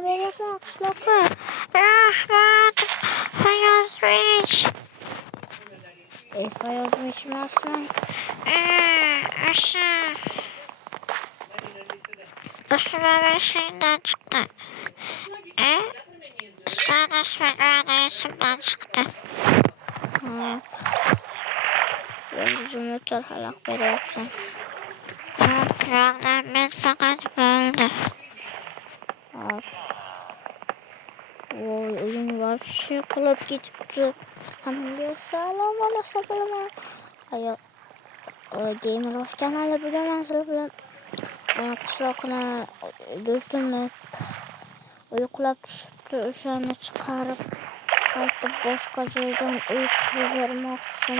Yordam beryapman qishloqqa. Rahmat. Fayozbek. Fayozbek emasman. Üstüme beşiğinden çıktı. Sen ismi isimden çıktı. Ben cümleler halak veriyorsun. Yardım ben fakat böyle. Oyun var. Şey kılıp gitti. Hemen bir selam bana sabırma. Hayır. Gamer ofken hala bilemezler bile. Kışlakına düzdümle uykulap düşüptü. Üzerine çıkarıp kayıtıp boş gacıydan uyku vermek için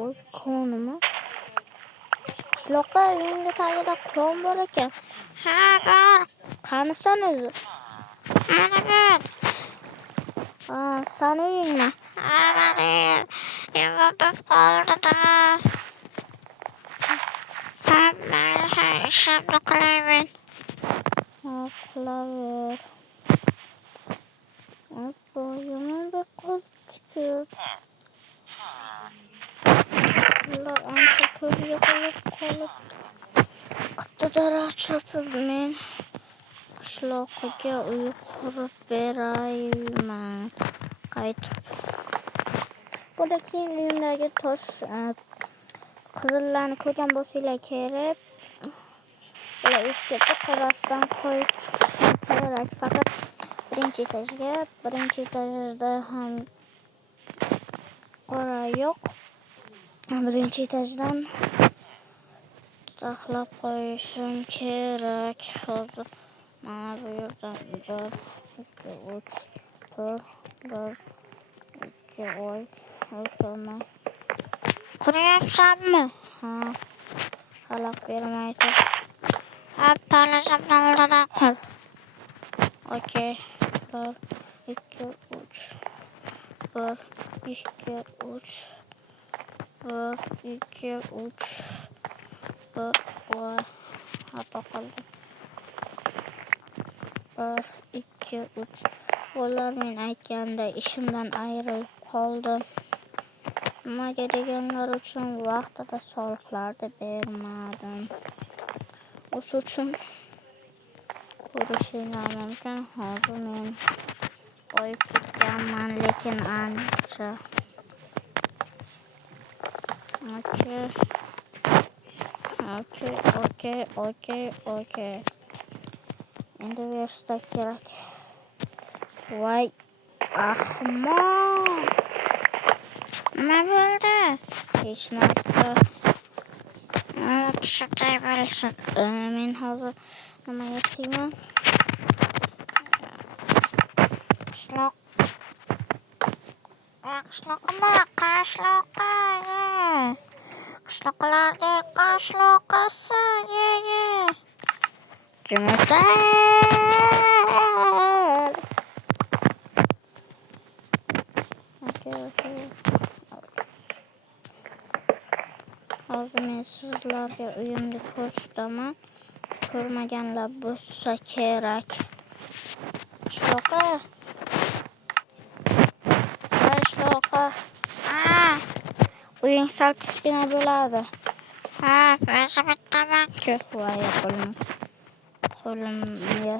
uykunu mu? Kışlakta yenge tayada kon var eken. Ha var. Kanısanız. Hani var. Sen uyuyun. Ben uyuyum. Yuvabıp kaldı da. Ben işimde klavyer. Klavyer. Boyumun bir kol çıkıyor. Bunlar ancak köylüye kalıp kıttıdara çöpümün. Kışlakıya uyku verayım. Kayıt. Buradaki düğümdeki toz kızıllarını koyacağım bosuyla kerip böyle iskepte kovasından koyup çıkışını kererek fakat birinci etajda hem koray yok. Birinci etajdan taklap koyuşum kerek. Hazır bana buyurdan 4, 2, 3, 4, 2, oy. Öpülme. Kuru yapsam mı? Halak vermeydi. Paylaşım ne olduğunu kır. Okey. 1, 2, 3. 1, 2, 3. 1, 2, 3. 1, hapa kaldım. 1, 2, 3. Onlar men aytganda işimden ayrılıp kaldım. Ama gerekenler için vaqtida soliqlarni bermadim. O'sha uchun ko'rishinglar mumkin. Hozir men oyib ketganman, lekin ancha. Okey. Endi verishda kerak. Voy ahmoq. Nima bo'ldi? Hech narsa. Shunday bo'lsin. Men hozir nima yapayman? Qishloqlarning qashloqasi. Cumhuriyet. Okey. Hozir men sizlarga uyimni ko'rsataman. Ko'rmaganlar bo'lsa kerak. Qishloqqa. Uying sal kichkina bo'ladi. O'zi bittaman-ku. Voy qo'limga.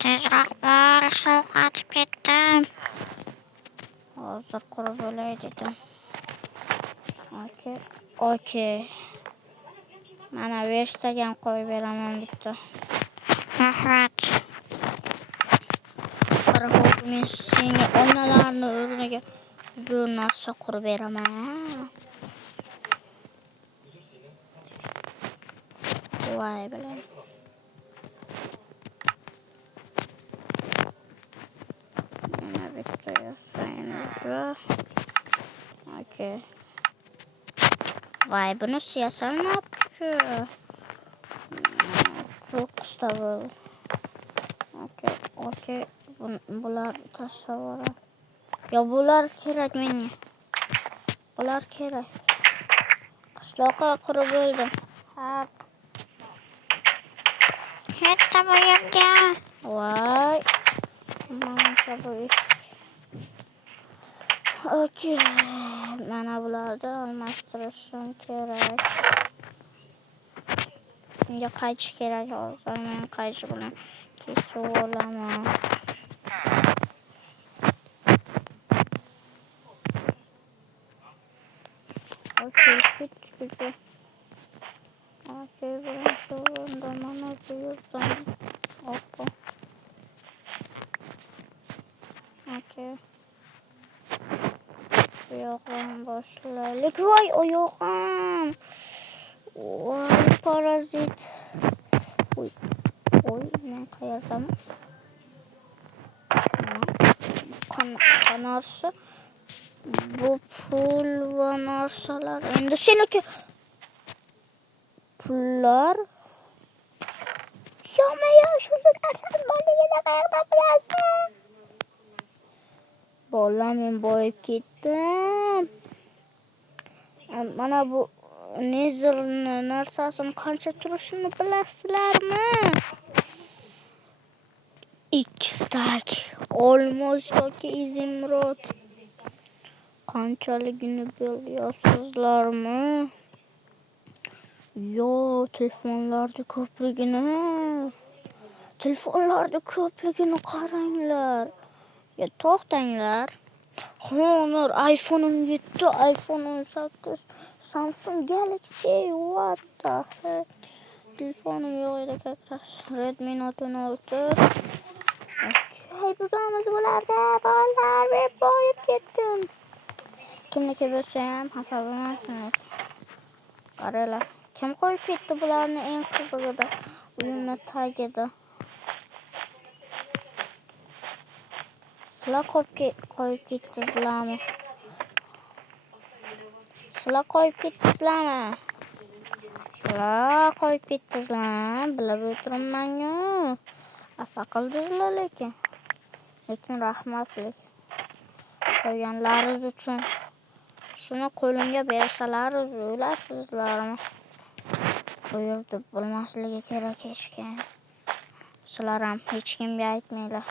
Tezroq bor, sovqotib ketdim. Hozir qurib olay dedim. Okey. Mana verishtagan qo'yib beraman bitta. Rahmat. Qara hozir men senga onalarni o'rniga zo'r narsa qurib beraman. Voy bilan. Mana bitta yasaymiz. Okey. Voy buni yasalmabdi-ku. Çok kısa bu. Okey. Bular tasavvur. Ya bular kerak menga. Bular kerak. Qishloqqa qurib bo'ldim. Katta bo'yimga. Voy. Manimcha bu ish. Okey. Mana bularni almashtirishim kerak. Bunga qaychi kerak hozir. Men qaychi bilan kesib olaman. Okey, küçük. Okey, birinchi o'rinda mana bu yerdan. Hoppa. Okey. Bu yoqdan boshlaylik. Voy, oyog'im. Voy, parazit. Oy, men qayerdaman? Kanarsa. Bu pul va narsalar. Endi seniki pullar. Yo'q, shunday narsani borligini qayerdan bilasan? Bola, men boyib ketdim. Mana bu nezil narsasini qancha turishini bilasizlarmi? 2 stak olmos yoki izimrod. Qanchaligini bilasizlarmi? Yo, telefonlarda ko'pligini qaranglar. Ya to'xtanglar. Honor, iPhone 7, iPhone 18, Samsung Galaxy, what the heck? Telefonim yo'q edi kakras. Redmi Note 16. Okey, buzamiz bularda. Bolalar, men boyib ketdim. Kimniki bo'lsa ham xafa bo'lmasinlar. Qaranglar. Kim qo'yib ketdi bularni eng qizig'ida? Uyimni tagida. Sizlar qo'yib ketdingizlarmi? Sizlar qo'yib ketdingizlar. Bilib o'tiribman-ku. Afa qildingizlar lekin rahmatlik. Qo'yganlaringiz uchun. Shuni qo'limga bersalaringiz o'ylaysizlarmi? Bu yerda bilmasligi kerak hech kim. Sizlar ham hech kimga aytmanglar.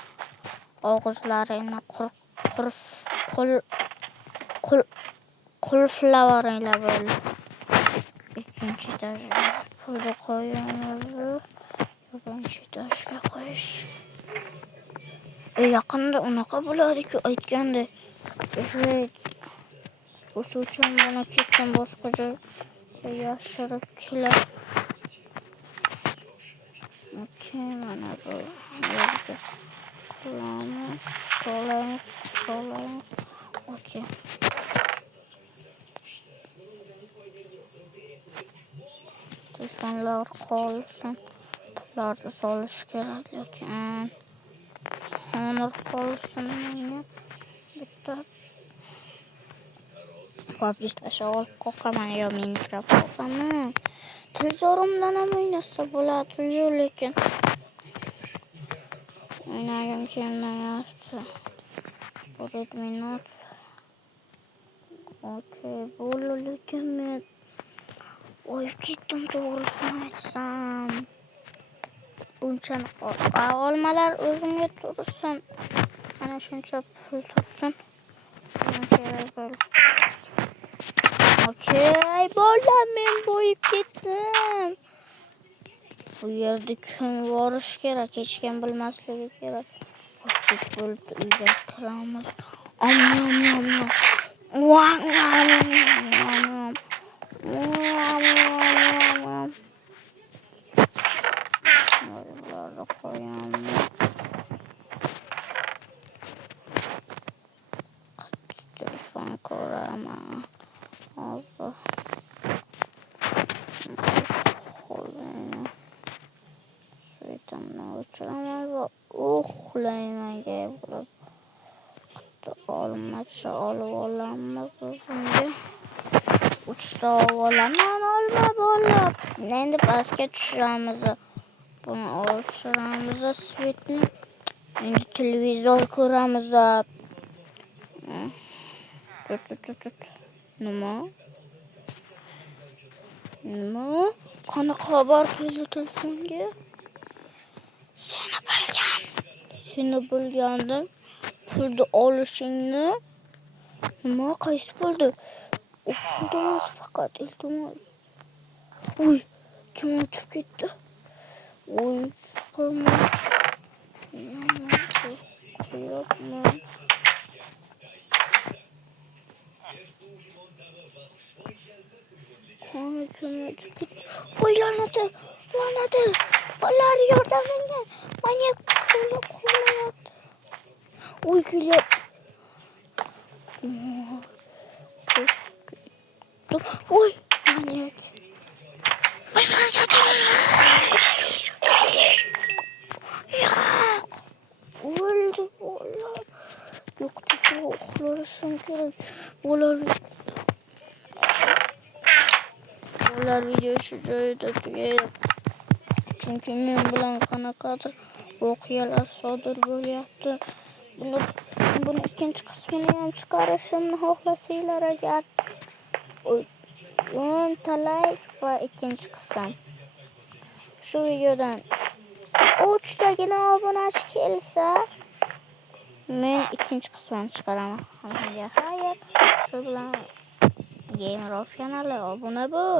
Og'izlaringni qulflavaringlar bo'ldi. Ikkinchi etajga pulni qo'yamiz. Birinchi etajga qo'yish. Yaqinda unaqa bo'ladi-ku aytgandek. O'sha uchun buni ketdim boshqa joyga yashirib kelib. Okey, mana bu yerga qilamiz. Okey. Telefonlar qolsin. Ularni solish kerak lekin. Honor qolsin menga. Bitta PUBG olib qo'yaman yo Minecraft olaman. Telezorimdan ham o'ynasa bo'ladi-yu, lekin o'ynagim kelmayapti. Redmi Note. Okey, bo'ldi, lekin men o'yib ketdim to'g'risini aytsam. Bunchani olmalar o'zimga tursin. Ana shuncha pul tursin. Okey, bo'ldi, men bo'yib ketdim. Bu yerda kim borish kerak, hech kim bilmasligi kerak. Kech bo'lib uyga kiramiz. Telefon ko'raman. Hozir. Svetamni o'chiraman va uxlayman bo'lib. Olmacha olib olamiz o'zimga. 3 ta olaman, olma bo'lib. Endi pastga tushamiz. Buni o'chiramiz svetni. Endi televizor ko'ramiz. Nima? Qanaqa xabar keldi telefonga? Seni bilgandim. Pulni olishingni. Nima qaysi pulni? O pulni emas faqat iltimos. Uy, kim o'tib ketdi? Uy, qilma. Qo'yapman. Qani kim o'tib ketdi? Uy, la'nati. Ular yordamingga. Meni qo'llayapti. Uy, kelyapti. Uy, lanet. Öldü oğlan. Yoktu uxlashim kerak. Ular video shu joyida tugaydi. Chunki men bilan qanaqadir voqealar sodir bo'lyapti. Buni ikkinchi qismini ham chiqarishimni xohlasanglar agar 10 ta like va ikkinchi qism. Shu videodan 3 tagina obunachi kelsa, men ikkinchi qismini chiqaraman. Hammaga xayr. Siz bilan Gamer Off kanali obuna bo'l.